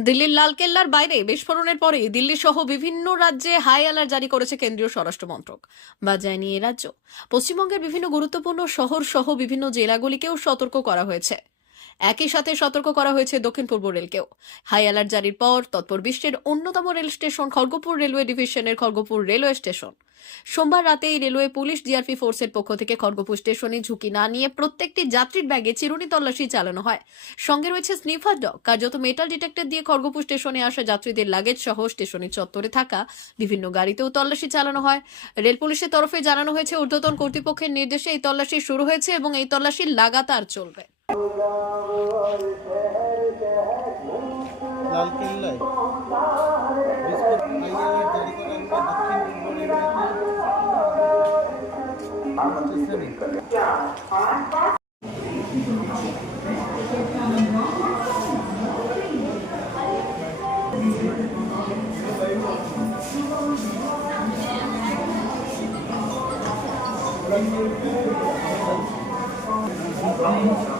দিল্লির লালকেল্লার বাইরে বিস্ফোরণের পরে দিল্লি সহ বিভিন্ন রাজ্যে হাই অ্যালার্ট জারি করেছে কেন্দ্রীয় স্বরাষ্ট্র মন্ত্রক। বা যায়নি এ রাজ্য। পশ্চিমবঙ্গের বিভিন্ন গুরুত্বপূর্ণ শহর সহ বিভিন্ন জেলাগুলিকেও সতর্ক করা হয়েছে। একই সাথে সতর্ক করা হয়েছে দক্ষিণ পূর্ব রেলকেও। হাই অ্যালার্ট জারির পর তৎপর বিশ্বের অন্যতম রেল স্টেশন খড়গপুর রেলওয়ে ডিভিশনের খড়গপুর রেলওয়ে স্টেশন। সোমবার রাতে এই রেলওয়ে পুলিশ জিআরপি ফোর্সের পক্ষ থেকে খড়গপুর স্টেশনে ঝুঁকি না নিয়ে প্রত্যেকটি যাত্রীর ব্যাগে চিরুনি তল্লাশি চালানো হয়। সঙ্গে রয়েছে স্নিফার ডগ, কার্যত মেটাল ডিটেক্টর দিয়ে খড়গপুর স্টেশনে আসা যাত্রীদের লাগেজ সহ স্টেশনের চত্বরে থাকা বিভিন্ন গাড়িতেও তল্লাশি চালানো হয়। রেল পুলিশের তরফে জানানো হয়েছে ঊর্ধ্বতন কর্তৃপক্ষের নির্দেশে এই তল্লাশি শুরু হয়েছে এবং এই তল্লাশি লাগাতার চলবে। লালকেল্লায় বিস্ফোরণ হাই অ্যালার্ট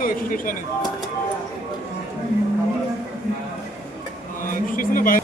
হলো দক্ষিণ পূর্ব রেলওয়েতে স্টেশনে এই তো স্টেশনে স্টেশনে বাইরে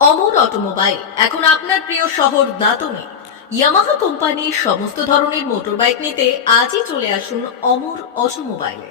অমর অটোমোবাইল, এখন আপনার প্রিয় শহর দাতনে ইয়ামাহা কোম্পানির সমস্ত ধরনের মোটরবাইক নিতে আজই চলে আসুন অমর অটোমোবাইলে।